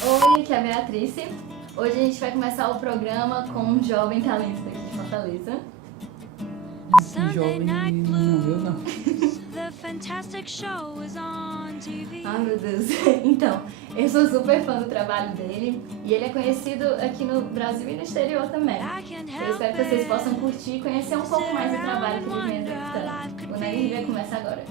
Oi, aqui é a Beatriz. Hoje a gente vai começar o programa com um jovem talento daqui de Fortaleza. Esse jovem não, eu não. Ai, meu Deus. Então, eu sou super fã do trabalho dele e ele é conhecido aqui no Brasil e no exterior também. Eu espero que vocês possam curtir e conhecer um pouco mais do trabalho que ele vem executando. O Neg vai começar agora.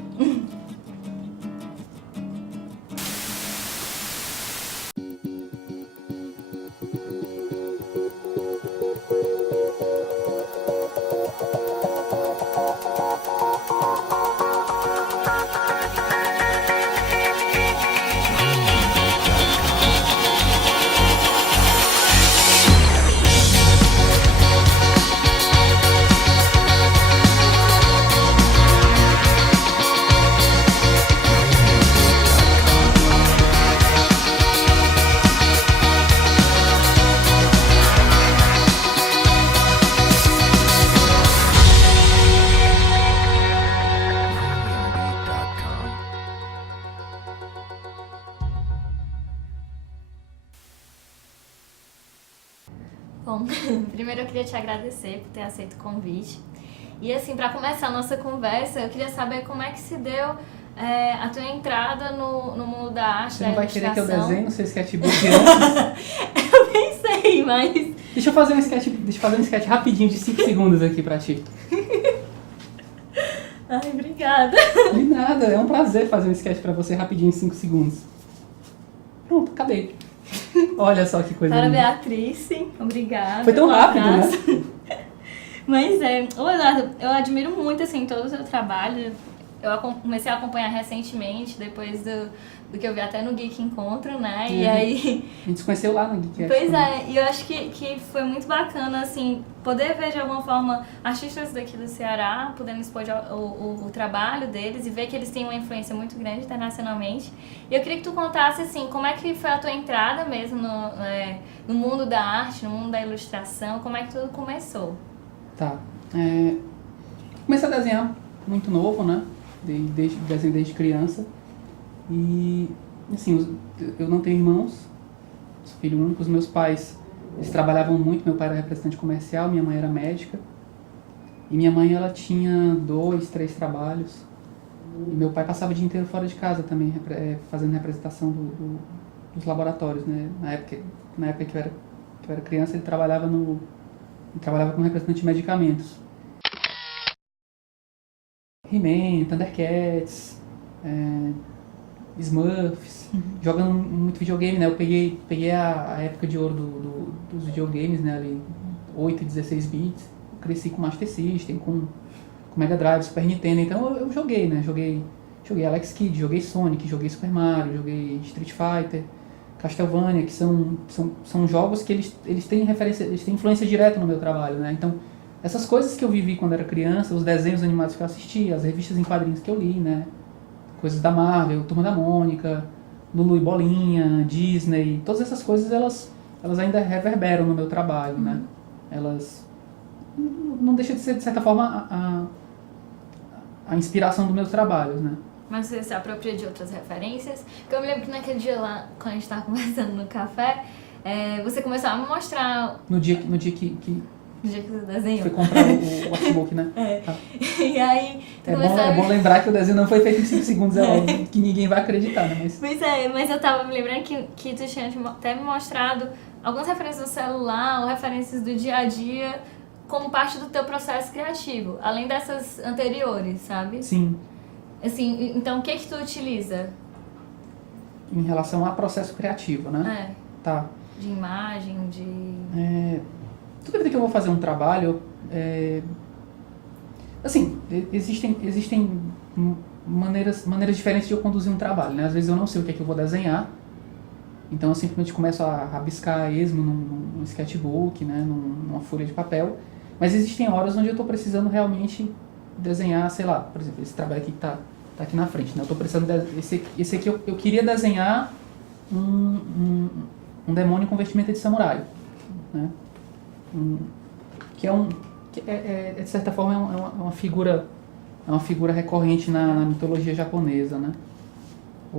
Bom, primeiro eu queria te agradecer por ter aceito o convite. E assim, para começar a nossa conversa, eu queria saber como é que se deu a tua entrada no mundo da arte, Você da não vai querer que eu ilustração. desenhe no seu sketchbook antes? Eu pensei, mas... Deixa eu fazer um sketch rapidinho de 5 segundos aqui pra ti. Ai, obrigada. De nada, é um prazer fazer um sketch pra você rapidinho em 5 segundos. Pronto, acabei. Olha só que coisa Para linda. Beatriz, obrigada. Foi tão Um rápido, abraço. né? Mas ô Eduardo, eu admiro muito assim, todo o seu trabalho. Eu comecei a acompanhar recentemente, depois do que eu vi até no Geek Encontro, né? E aí... A gente se conheceu lá no Geek. Pois é, e eu acho que foi muito bacana, assim, poder ver de alguma forma artistas daqui do Ceará, podendo expor o trabalho deles e ver que eles têm uma influência muito grande internacionalmente. E eu queria que tu contasse, assim, como é que foi a tua entrada mesmo no mundo da arte, no mundo da ilustração, como é que tudo começou? Tá. Comecei a desenhar muito novo, né? Desenho desde criança. E, assim, eu não tenho irmãos, sou filho único. Os meus pais, eles trabalhavam muito. Meu pai era representante comercial, minha mãe era médica. E minha mãe, ela tinha 2, 3 trabalhos. E meu pai passava o dia inteiro fora de casa também, fazendo representação dos laboratórios, né? Na época que eu era criança, ele trabalhava como representante de medicamentos. He-Man, Thundercats, Smurfs, jogando muito videogame, né? Eu peguei a época de ouro dos videogames, né? Ali, 8 e 16 bits. Eu cresci com Master System, com Mega Drive, Super Nintendo. Então eu joguei, né? Joguei Alex Kidd, joguei Sonic, joguei Super Mario, joguei Street Fighter, Castlevania, que são jogos que eles têm referência, eles têm influência direta no meu trabalho, né? Então, essas coisas que eu vivi quando era criança, os desenhos animados que eu assistia, as revistas em quadrinhos que eu li, né? Coisas da Marvel, Turma da Mônica, Lulu e Bolinha, Disney, todas essas coisas elas ainda reverberam no meu trabalho, né? Elas não deixam de ser, de certa forma, a inspiração dos meus trabalhos, né? Mas você se apropria de outras referências? Porque eu me lembro que naquele dia lá, quando a gente estava conversando no café, você começou a me mostrar... No dia que No dia que você desenhou. foi comprar o artbook, né? Tá. E aí... É bom lembrar que o desenho não foi feito em 5 segundos, é óbvio que ninguém vai acreditar, né? Pois é, mas eu tava me lembrando que tu tinha até me mostrado algumas referências do celular ou referências do dia a dia como parte do teu processo criativo, além dessas anteriores, sabe? Sim. Assim, então o que tu utiliza? Em relação a processo criativo, né? Tá. De imagem, de... Toda vez que eu vou fazer um trabalho, assim, existem maneiras diferentes de eu conduzir um trabalho, né? Às vezes eu não sei o que é que eu vou desenhar, então eu simplesmente começo a rabiscar a esmo num sketchbook, né? Numa folha de papel, mas existem horas onde eu estou precisando realmente desenhar, sei lá, por exemplo, esse trabalho aqui que tá aqui na frente, né? Eu tô precisando esse aqui eu queria desenhar um demônio com vestimenta de samurai, né? Que de certa forma é uma figura recorrente na mitologia japonesa, né?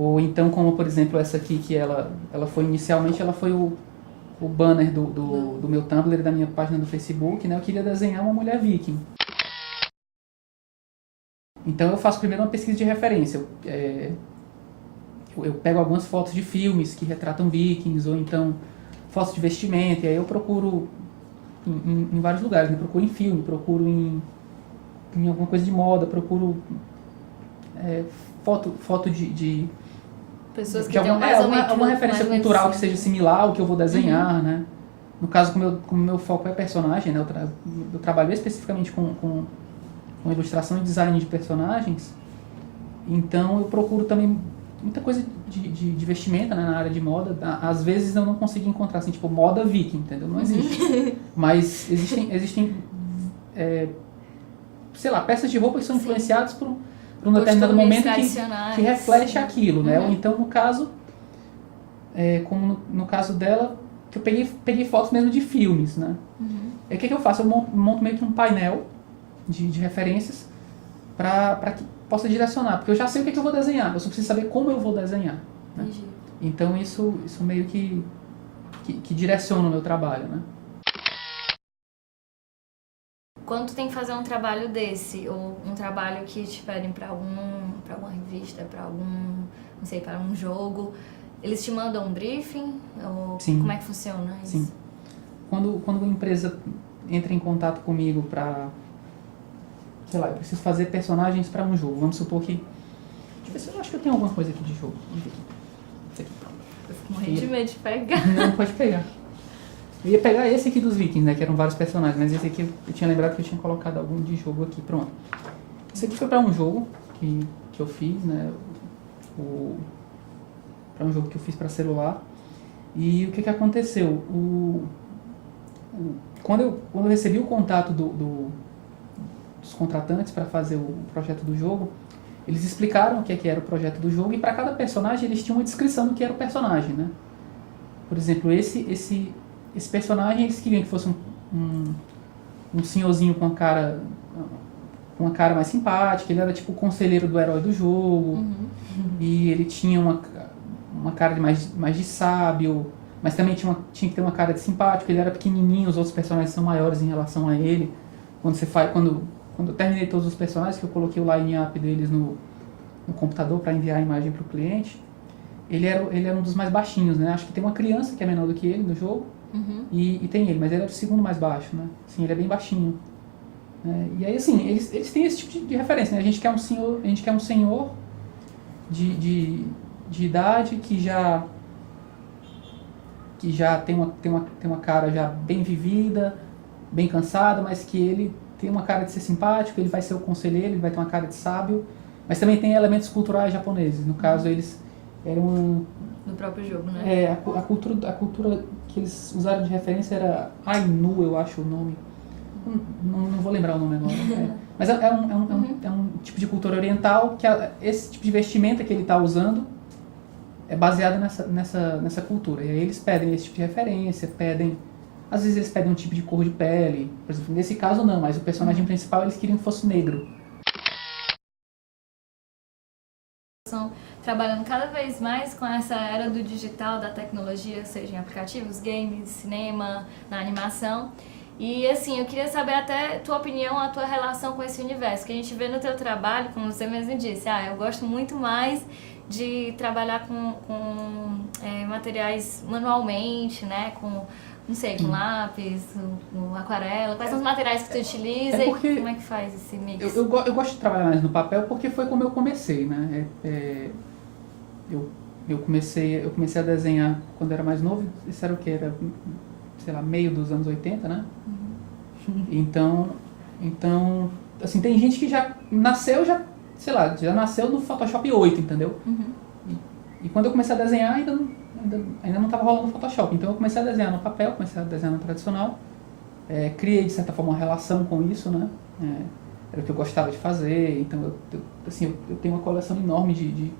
Ou então, como por exemplo essa aqui, que ela foi inicialmente, ela foi o banner do meu Tumblr, da minha página do Facebook, né? Eu queria desenhar uma mulher viking. Então eu faço primeiro uma pesquisa de referência. Eu pego algumas fotos de filmes que retratam vikings, ou então fotos de vestimenta, e aí eu procuro em vários lugares, né? Procuro em filme, procuro em alguma coisa de moda, procuro foto de pessoas que de tenham mais ou menos alguma referência cultural que seja similar ao que eu vou desenhar, Uhum. né? No caso, como o meu foco é personagem, né? Eu trabalho especificamente com ilustração e design de personagens, então eu procuro também muita coisa de vestimenta, né, na área de moda. Às vezes eu não consigo encontrar, assim, tipo, moda viking, entendeu? Não existe. Mas existem sei lá, peças de roupa que são influenciadas por um determinado momento que reflete aquilo, né? Ou então, no caso, como no caso dela, que eu peguei fotos mesmo de filmes, né? Aí o que eu faço? Eu monto meio que um painel de referências para que possa direcionar, porque eu já sei o que eu vou desenhar, eu só preciso saber como eu vou desenhar, né? Então isso meio que direciona o meu trabalho, né? Quando tu tem que fazer um trabalho desse, ou um trabalho que te pedem pra alguma revista, pra não sei, para um jogo, eles te mandam um briefing? Ou Sim. Como é que funciona isso? Sim. Quando uma empresa entra em contato comigo pra, sei lá, eu preciso fazer personagens pra um jogo, vamos supor que... Deixa eu ver se eu acho que eu tenho alguma coisa aqui de jogo. Vamos ver aqui. Esse aqui, pronto. Eu fico morrendo de medo de pegar. Não, pode pegar. Eu ia pegar esse aqui dos Vikings, né, que eram vários personagens, mas esse aqui eu tinha lembrado que eu tinha colocado algum de jogo aqui, pronto. Esse aqui foi pra um jogo que eu fiz, né, pra um jogo que eu fiz pra celular. E o que aconteceu? Quando eu recebi o contato dos contratantes para fazer o projeto do jogo, eles explicaram o que era o projeto do jogo, e para cada personagem eles tinham uma descrição do que era o personagem, né? Por exemplo, esse personagem eles queriam que fosse um senhorzinho com uma cara mais simpática, ele era tipo o conselheiro do herói do jogo, e ele tinha uma cara mais de sábio, mas também tinha que ter uma cara de simpático. Ele era pequenininho, os outros personagens são maiores em relação a ele. Quando eu terminei todos os personagens, que eu coloquei o line-up deles no computador para enviar a imagem para o cliente, ele era um dos mais baixinhos, né? Acho que tem uma criança que é menor do que ele no jogo, e tem ele, mas ele era o segundo mais baixo, né? Assim, ele é bem baixinho. E aí, assim, eles têm esse tipo de referência, né? A gente quer um senhor de idade que já tem uma cara já bem vivida, bem cansada, mas que ele tem uma cara de ser simpático, ele vai ser o conselheiro, ele vai ter uma cara de sábio, mas também tem elementos culturais japoneses. No caso, eles eram... No próprio jogo, né? A cultura que eles usaram de referência era Ainu, eu acho o nome. Não vou lembrar o nome agora. Mas é um tipo de cultura oriental que esse tipo de vestimenta que ele está usando é baseado nessa cultura. E aí eles pedem esse tipo de referência, às vezes eles pedem um tipo de cor de pele. Por exemplo, nesse caso não, mas o personagem principal eles queriam que fosse negro. Estão trabalhando cada vez mais com essa era do digital, da tecnologia, seja em aplicativos, games, cinema, na animação. E assim, eu queria saber até tua opinião, a tua relação com esse universo, que a gente vê no teu trabalho, como você mesmo disse, eu gosto muito mais de trabalhar com materiais manualmente, né, com, não sei, com lápis, com aquarela. Quais são os materiais que tu utiliza e como é que faz esse mix? Eu gosto de trabalhar mais no papel porque foi como eu comecei, né? Eu comecei a desenhar quando era mais novo. Isso era o que? Era, sei lá, meio dos anos 80, né? Então, assim, tem gente que já nasceu, sei lá, já nasceu no Photoshop 8, entendeu? E quando eu comecei a desenhar, ainda não estava rolando no Photoshop. Então eu comecei a desenhar no papel, comecei a desenhar no tradicional. Criei, de certa forma, uma relação com isso, né? Era o que eu gostava de fazer. Então, eu tenho uma coleção enorme de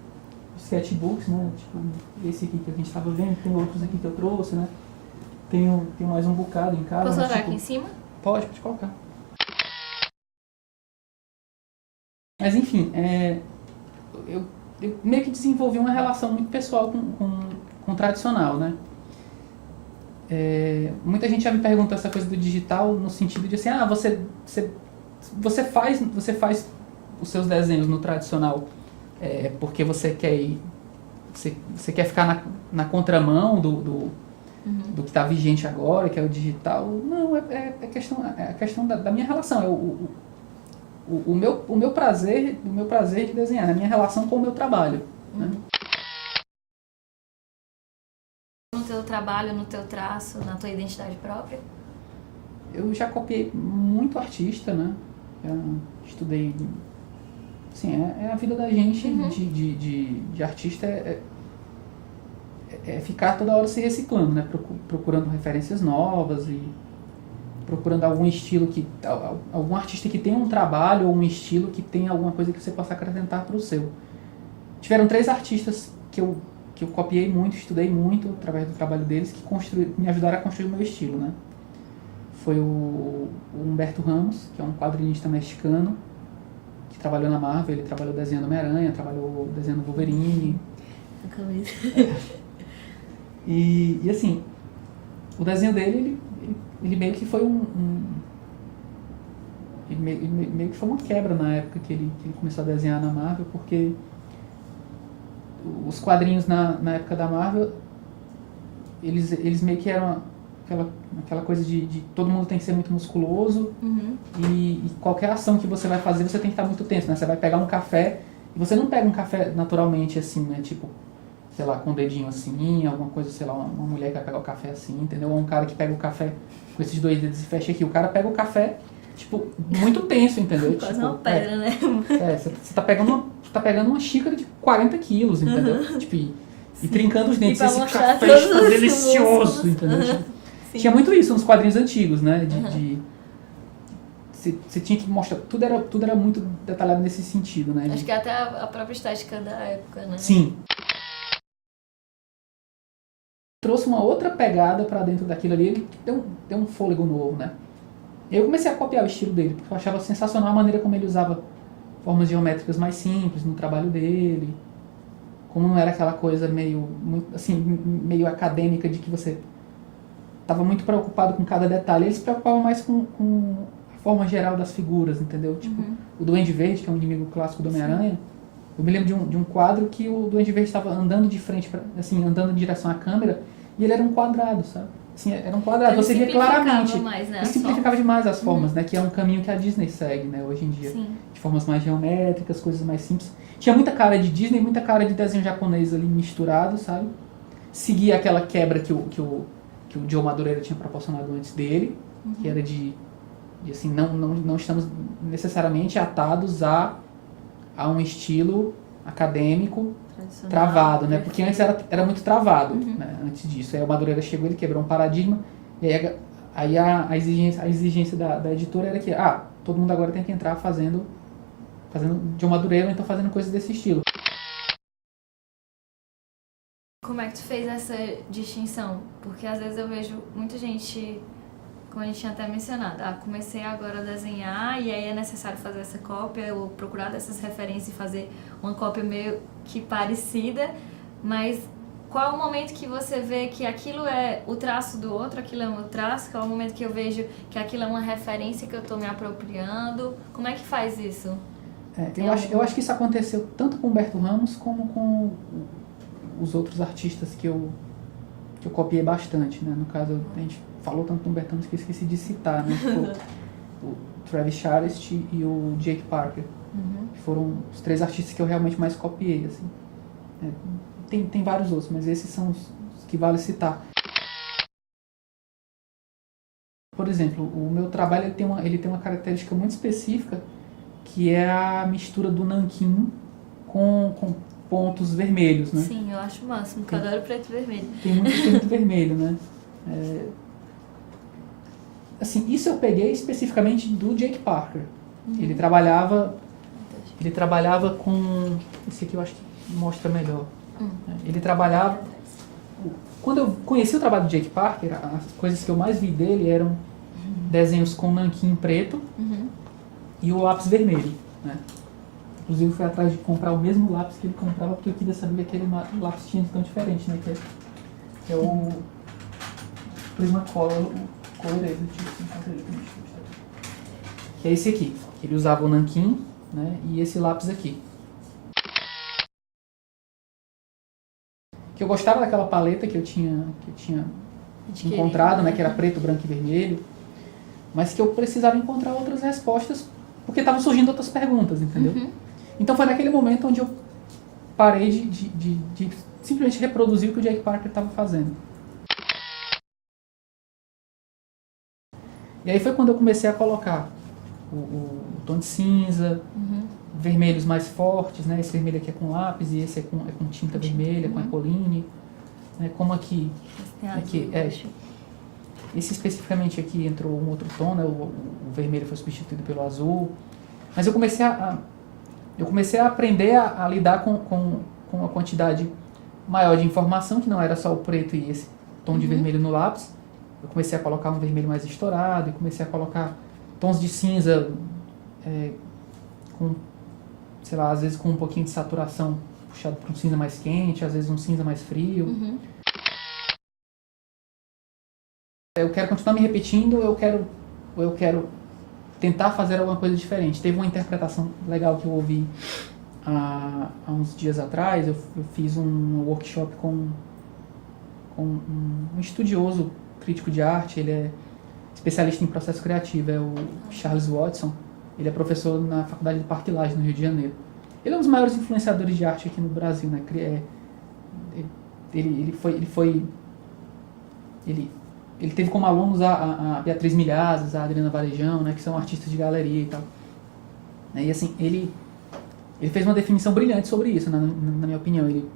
sketchbooks, né? Tipo, esse aqui que a gente estava vendo, tem outros aqui que eu trouxe, né? Tenho mais um bocado em casa. Posso olhar aqui em cima? Pode colocar. Mas enfim, eu meio que desenvolvi uma relação muito pessoal com o tradicional, né? Muita gente já me pergunta essa coisa do digital no sentido de assim, você faz os seus desenhos no tradicional porque você quer ficar na contramão do que está vigente agora, que é o digital. Não, é a questão da minha relação, o meu prazer de desenhar, a minha relação com o meu trabalho. Né? No teu trabalho, no teu traço, na tua identidade própria? Eu já copiei muito artista, né? Já estudei... Assim, é a vida da gente de artista é ficar toda hora se reciclando, né? Procurando referências novas e procurando algum estilo algum artista que tenha um trabalho ou um estilo que tenha alguma coisa que você possa acrescentar para o seu. Tiveram 3 artistas que eu copiei muito, estudei muito através do trabalho deles, que me ajudaram a construir o meu estilo, né? Foi o Humberto Ramos, que é um quadrinista mexicano, que trabalhou na Marvel, ele trabalhou desenhando Homem-Aranha, trabalhou desenhando Wolverine. E assim, o desenho dele, ele meio que foi ele meio que foi uma quebra na época que ele começou a desenhar na Marvel, porque os quadrinhos na época da Marvel, eles meio que eram aquela coisa de todo mundo tem que ser muito musculoso e qualquer ação que você vai fazer, você tem que estar muito tenso, né? Você vai pegar um café, e você não pega um café naturalmente assim, né? Tipo, sei lá, com o dedinho assim, alguma coisa, sei lá, uma mulher que vai pegar o café assim, entendeu? Ou um cara que pega o café com esses 2 dedos e fecha aqui. O cara pega o café, tipo, muito tenso, entendeu? Quase tipo, uma pedra, né? Você tá pegando uma xícara de 40 quilos, entendeu? Tipo, e trincando os dentes. Esse café está delicioso, entendeu? Tipo, tinha muito isso nos quadrinhos antigos, né? Você tinha que mostrar... Tudo era muito detalhado nesse sentido, né? Acho que até a própria estética da época, né? Sim. Trouxe uma outra pegada pra dentro daquilo ali, ele deu um fôlego novo, né? Eu comecei a copiar o estilo dele, porque eu achava sensacional a maneira como ele usava formas geométricas mais simples no trabalho dele. Como não era aquela coisa meio acadêmica de que você estava muito preocupado com cada detalhe. Ele se preocupava mais com a forma geral das figuras, entendeu? Tipo, o Duende Verde, que é um inimigo clássico do Homem-Aranha, eu me lembro de um quadro que o Duende Verde estava andando de frente, andando em direção à câmera, e ele era um quadrado, sabe? Assim, era um quadrado, Então, você via claramente. Mais, né, ele simplificava demais as formas, né? Que é um caminho que a Disney segue, né? Hoje em dia. Sim. De formas mais geométricas, coisas mais simples. Tinha muita cara de Disney, muita cara de desenho japonês ali misturado, sabe? Seguia aquela quebra que o Joe Madureira tinha proporcionado antes dele, que era de assim, não estamos necessariamente atados a um estilo acadêmico travado, né? Porque antes era muito travado, né? Antes disso. Aí o Madureira chegou, ele quebrou um paradigma, e aí a exigência da editora era que, todo mundo agora tem que entrar fazendo de um Madureira, ou então fazendo coisas desse estilo. Como é que tu fez essa distinção? Porque às vezes eu vejo muita gente, como a gente tinha até mencionado, comecei agora a desenhar e aí é necessário fazer essa cópia, ou procurar dessas referências e fazer uma cópia meio que parecida, mas qual é o momento que você vê que aquilo é o traço do outro, aquilo é o meu traço, qual é o momento que eu vejo que aquilo é uma referência que eu estou me apropriando? Como é que faz isso? Eu acho que isso aconteceu tanto com o Humberto Ramos como com os outros artistas que eu copiei bastante, né? No caso, a gente falou tanto do Humberto Ramos que eu esqueci de citar, né? O Travis Charest e o Jake Parker, que foram os 3 artistas que eu realmente mais copiei, assim. Tem vários outros, mas esses são os que vale citar. Por exemplo, o meu trabalho ele tem uma característica muito específica, que é a mistura do nanquim com pontos vermelhos, né? Sim, eu acho o máximo, porque eu adoro preto e vermelho. Tem muito vermelho, né? Assim, isso eu peguei especificamente do Jake Parker. Ele trabalhava com... Esse aqui eu acho que mostra melhor. Ele trabalhava... Quando eu conheci o trabalho do Jake Parker, as coisas que eu mais vi dele eram desenhos com nanquim preto e o lápis vermelho, né? Inclusive, fui atrás de comprar o mesmo lápis que ele comprava, porque eu queria saber que aquele lápis tinha de tão diferente, né? Que é o Prismacolor Color Eraser, que é esse aqui. Ele usava o nanquim, né? E esse lápis aqui. Que eu gostava daquela paleta que eu tinha encontrado, né? Que era preto, branco e vermelho. Mas que eu precisava encontrar outras respostas, porque estavam surgindo outras perguntas, entendeu? Uhum. Então foi naquele momento onde eu parei de simplesmente reproduzir o que o Jake Parker estava fazendo. E aí foi quando eu comecei a colocar o tom de cinza, vermelhos mais fortes, né? Esse vermelho aqui é com lápis e esse é com tinta vermelha, com Ecoline. Né? Como aqui esse especificamente aqui entrou um outro tom, né? O vermelho foi substituído pelo azul. Mas eu comecei a aprender a lidar com uma quantidade maior de informação, que não era só o preto e esse tom de vermelho no lápis. Eu comecei a colocar um vermelho mais estourado, e comecei a colocar tons de cinza com, sei lá, às vezes com um pouquinho de saturação puxado para um cinza mais quente, às vezes um cinza mais frio. Eu quero continuar me repetindo, eu quero tentar fazer alguma coisa diferente. Teve uma interpretação legal que eu ouvi há uns dias atrás. Eu fiz um workshop com um estudioso crítico de arte. Ele é especialista em processo criativo, é o Charles Watson. Ele é professor na Faculdade de Parque Lage, no Rio de Janeiro. Ele é um dos maiores influenciadores de arte aqui no Brasil, né? Ele teve como alunos a Beatriz Milhazes, a Adriana Varejão, né, que são artistas de galeria e tal. E assim, ele fez uma definição brilhante sobre isso, na minha opinião. Ele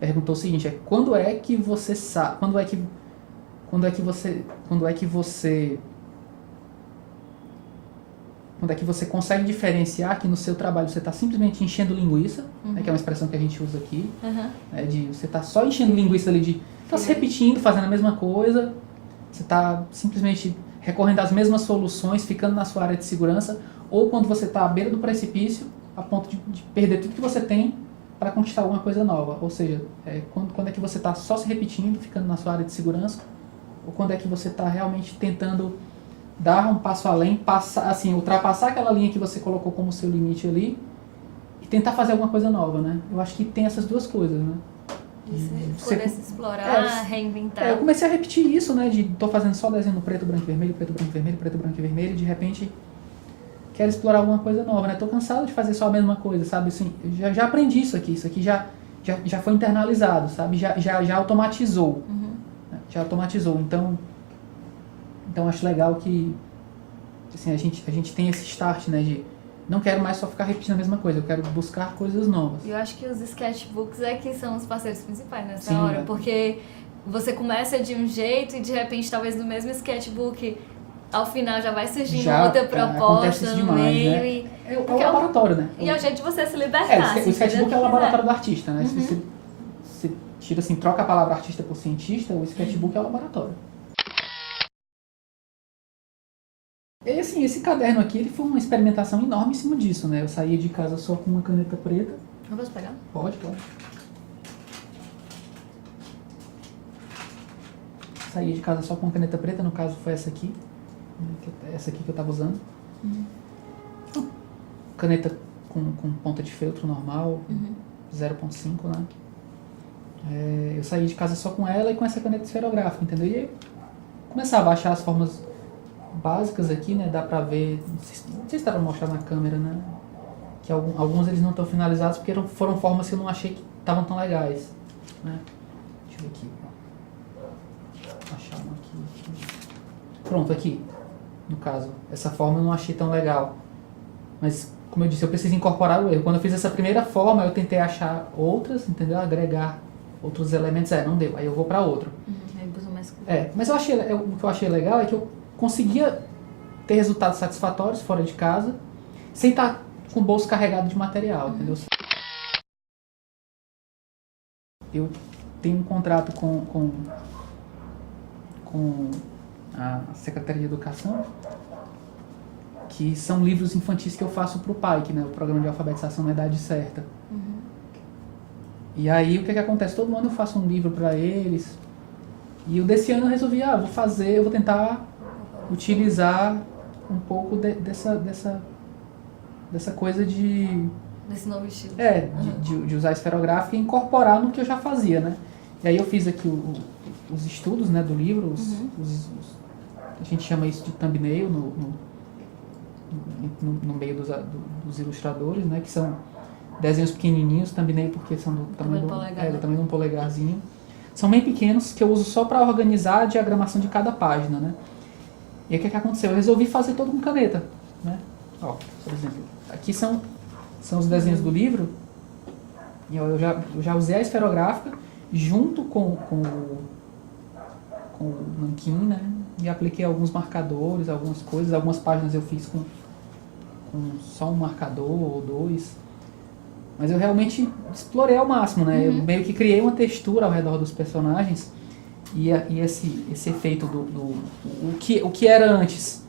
perguntou o seguinte: quando é que você sabe, quando é que você consegue diferenciar que no seu trabalho você está simplesmente enchendo linguiça, né, que é uma expressão que a gente usa aqui, né, de você está só enchendo linguiça ali, está se repetindo, fazendo a mesma coisa, você está simplesmente recorrendo às mesmas soluções, ficando na sua área de segurança, ou quando você está à beira do precipício, a ponto de perder tudo que você tem para conquistar alguma coisa nova. Ou seja, quando é que você está só se repetindo, ficando na sua área de segurança, ou quando é que você está realmente tentando dar um passo além, ultrapassar aquela linha que você colocou como seu limite ali e tentar fazer alguma coisa nova, né? Eu acho que tem essas duas coisas, né? Poder se explorar, reinventar. Eu comecei a repetir isso, né? Tô fazendo só desenho no preto, branco e vermelho, preto, branco e vermelho, preto, branco e vermelho, e de repente quero explorar alguma coisa nova, né? Tô cansado de fazer só a mesma coisa, sabe? Assim, já aprendi isso aqui já foi internalizado, sabe? Já automatizou. Né? Já automatizou. Então acho legal que assim, a gente tem esse start, né? De não quero mais só ficar repetindo a mesma coisa, eu quero buscar coisas novas. Eu acho que os sketchbooks que são os parceiros principais nessa Sim, hora, porque você começa de um jeito e de repente talvez no mesmo sketchbook ao final já vai surgindo outra proposta no meio. Né? É o laboratório, né? E é o jeito de você se libertar. O sketchbook é o laboratório do artista, né? Se você tira assim, troca a palavra artista por cientista, o sketchbook é o laboratório. E assim, esse caderno aqui, ele foi uma experimentação enorme em cima disso, né? Eu saía de casa só com uma caneta preta. Eu posso pegar? Pode. Saía de casa só com uma caneta preta, no caso foi essa aqui. Essa aqui que eu tava usando. Caneta com ponta de feltro normal, 0.5, né? Eu saí de casa só com ela e com essa caneta esferográfica, entendeu? E aí começava a achar as formas básicas aqui, né? Dá pra ver, não sei se dá pra mostrar na câmera, né? Que alguns eles não estão finalizados porque foram formas que eu não achei que estavam tão legais, né? Deixa eu ver aqui. Vou achar uma aqui. Pronto, aqui. No caso, essa forma eu não achei tão legal. Mas, como eu disse, eu preciso incorporar o erro. Quando eu fiz essa primeira forma, eu tentei achar outras, entendeu? Agregar outros elementos. Não deu. Aí eu vou pra outro. Mas o que eu achei legal é que eu conseguia ter resultados satisfatórios fora de casa, sem estar com o bolso carregado de material, entendeu? Eu tenho um contrato com a Secretaria de Educação que são livros infantis que eu faço pro PAIC, né? O Programa de Alfabetização na Idade Certa. E aí, o que acontece? Todo ano eu faço um livro para eles. E eu desse ano eu resolvi, eu vou tentar utilizar um pouco dessa coisa de... Desse novo estilo. De usar a esferográfica e incorporar no que eu já fazia, né? E aí eu fiz aqui os estudos, né, do livro, a gente chama isso de thumbnail no meio dos ilustradores, né, que são desenhos pequenininhos, thumbnail porque são do tamanho de um polegarzinho. São bem pequenos, que eu uso só para organizar a diagramação de cada página, né? E aí o que aconteceu? Eu resolvi fazer todo com caneta, né? Ó, por exemplo, aqui são os desenhos do livro, e eu já usei a esferográfica junto com o nanquim, né? E apliquei alguns marcadores, algumas coisas, algumas páginas eu fiz com só um marcador ou dois. Mas eu realmente explorei ao máximo, né? Eu meio que criei uma textura ao redor dos personagens e esse efeito o que era antes,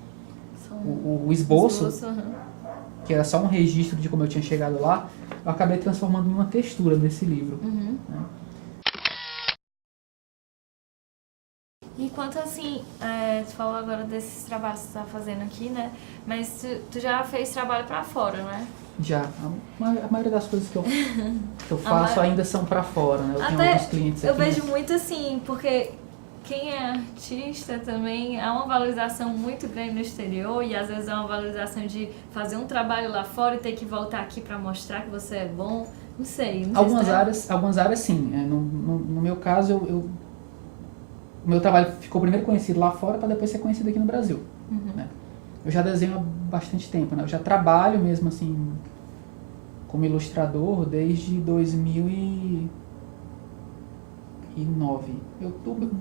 o esboço, que era só um registro de como eu tinha chegado lá, eu acabei transformando em uma textura desse livro. Né? E quanto assim, tu falou agora desses trabalhos que tu tá fazendo aqui, né? Mas tu já fez trabalho pra fora, né? Já. A maioria das coisas que eu faço ainda são pra fora, né? Eu tenho alguns clientes aqui. Eu vejo muito assim, porque quem é artista também há uma valorização muito grande no exterior e às vezes há uma valorização de fazer um trabalho lá fora e ter que voltar aqui pra mostrar que você é bom. Não sei. Algumas áreas sim. No meu caso, o meu trabalho ficou primeiro conhecido lá fora para depois ser conhecido aqui no Brasil. Né? Eu já desenho há bastante tempo, né? Eu já trabalho mesmo assim como ilustrador desde 2009.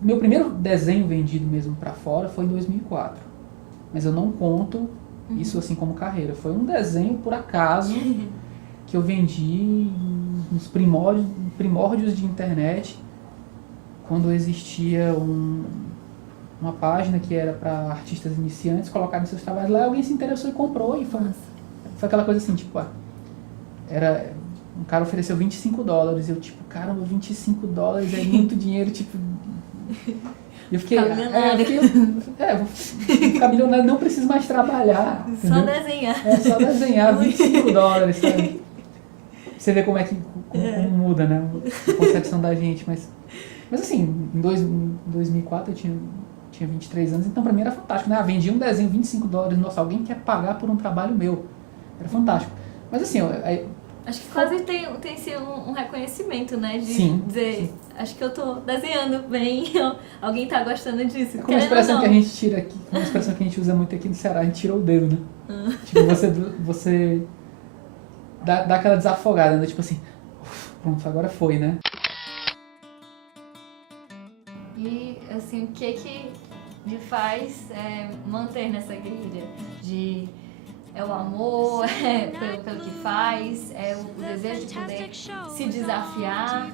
Meu primeiro desenho vendido mesmo para fora foi em 2004. Mas eu não conto isso assim como carreira. Foi um desenho por acaso que eu vendi nos primórdios de internet, quando existia uma página que era para artistas iniciantes colocarem seus trabalhos lá, alguém se interessou e comprou, e foi aquela coisa assim, tipo, um cara ofereceu $25, e eu tipo, caramba, $25 é muito dinheiro, tipo... Eu fiquei... vou ficar milionário, não preciso mais trabalhar. Só desenhar. Só desenhar, $25, sabe? Você vê como é que como muda, né? A concepção da gente, mas assim, em 2004 eu tinha 23 anos, então pra mim era fantástico, né? Vendi um desenho, $25, nossa, alguém quer pagar por um trabalho meu. Era fantástico. Mas assim, acho que quase tem sido um reconhecimento, né? De dizer, sim. Acho que eu tô desenhando bem, alguém tá gostando disso. É uma expressão que a gente tira aqui, uma expressão que a gente usa muito aqui no Ceará, a gente tirou o dedo, né? Tipo, você dá aquela desafogada, né? Tipo assim, pronto, agora foi, né? E, assim, o que me faz manter nessa guerrilha? É o amor, pelo que faz, é o desejo de poder se desafiar,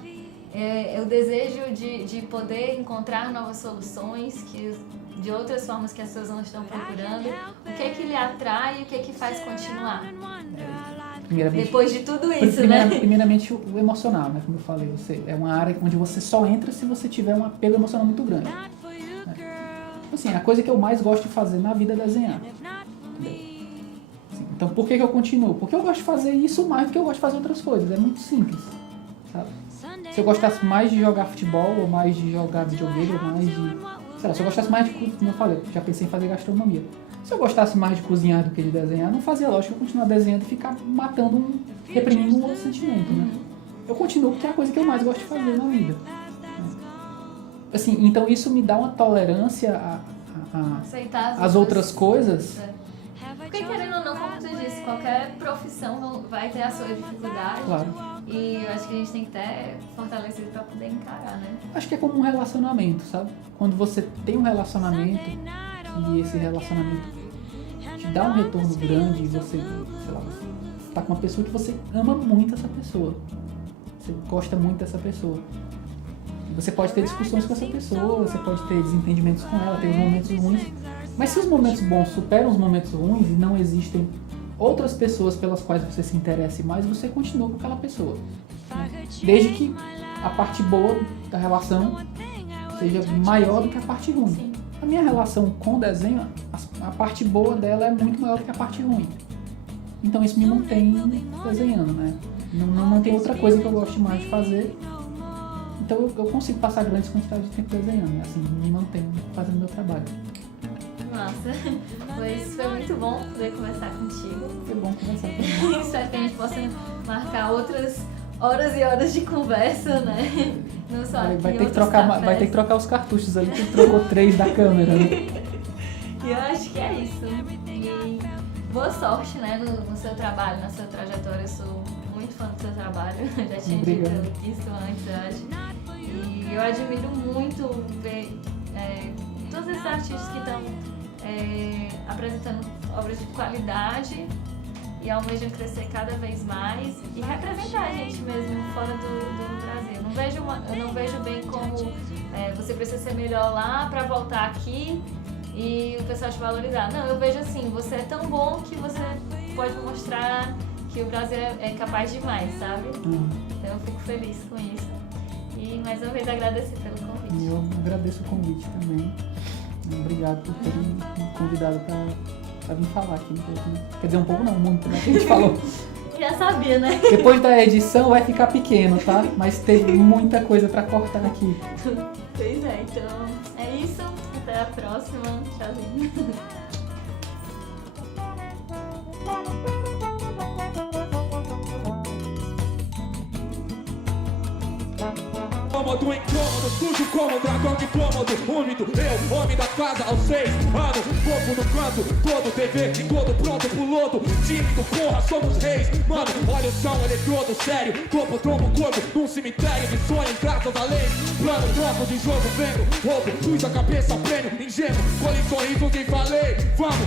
é o desejo de poder encontrar novas soluções de outras formas que as pessoas não estão procurando. O que lhe atrai e o que faz continuar? Depois de tudo isso, né? Primeiramente o emocional, né? Como eu falei, é uma área onde você só entra se você tiver um apego emocional muito grande. Né? Assim, a coisa que eu mais gosto de fazer na vida é desenhar. Então, por que eu continuo? Porque eu gosto de fazer isso mais do que eu gosto de fazer outras coisas. É muito simples, sabe? Se eu gostasse mais de jogar futebol, ou mais de jogar videogame, ou mais de... Sei lá, se eu gostasse mais de... Como eu falei, já pensei em fazer gastronomia. Se eu gostasse mais de cozinhar do que de desenhar, não fazia lógica eu continuar desenhando e ficar reprimindo um outro sentimento, né? Eu continuo porque é a coisa que eu mais gosto de fazer na vida. Assim, então isso me dá uma tolerância às outras coisas. Porque querendo ou não, como tu disse, qualquer profissão vai ter a sua dificuldade. Claro. E eu acho que a gente tem que ter fortalecido pra poder encarar, né? Acho que é como um relacionamento, sabe? Quando você tem um relacionamento e esse relacionamento te dá um retorno grande e você, sei lá, você tá com uma pessoa que você ama muito essa pessoa. Você gosta muito dessa pessoa. Você pode ter discussões com essa pessoa, você pode ter desentendimentos com ela, ter momentos ruins, Mas se os momentos bons superam os momentos ruins e não existem outras pessoas pelas quais você se interesse mais, você continua com aquela pessoa. Desde que a parte boa da relação seja maior do que a parte ruim. Sim. A minha relação com o desenho, a parte boa dela é muito maior do que a parte ruim. Então isso me mantém desenhando, né? Não tem outra coisa que eu goste mais de fazer. Então eu consigo passar grandes quantidades de tempo desenhando, né? Assim, me mantenho fazendo meu trabalho. Nossa, pois foi muito bom poder conversar contigo. Foi bom conversar com você. Espero que a gente possa marcar outras horas e horas de conversa, né? Não só aqui, Vai ter que trocar os cartuchos ali, que trocou 3 da câmera, né? E eu acho que é isso. E boa sorte, né, no seu trabalho, na sua trajetória. Eu sou muito fã do seu trabalho. Já tinha dito isso antes, eu acho. E eu admiro muito ver todos esses artistas que estão apresentando obras de qualidade e almejam crescer cada vez mais e representar a gente mesmo fora do Brasil. Eu não vejo bem como você precisa ser melhor lá para voltar aqui e o pessoal te valorizar. Não, eu vejo assim, você é tão bom que você pode mostrar que o Brasil é capaz de mais, sabe? Então eu fico feliz com isso. E mais uma vez agradecer pelo convite. Eu agradeço o convite também. Obrigado por terem me convidado para vir falar aqui um pouco. Né? Quer dizer, um pouco não, muito, né? Que a gente falou. Já sabia, né? Depois da edição vai ficar pequeno, tá? Mas teve muita coisa para cortar aqui. Pois é, então é isso. Até a próxima. Tchauzinho. Incômodo, sujo como um dragão de cômodo, úmido, eu, homem da casa aos 6 anos, corpo no canto, todo TV, todo pronto pro lodo, tímido, porra, somos reis, mano, olha o chão, eletrodo, sério, corpo, trombo, corpo, num cemitério de sonhos, graças a lei, plano, troco de jogo, vendo, roubo, suja a cabeça, prêmio, ingênuo, colhe sorriso que falei, vamos,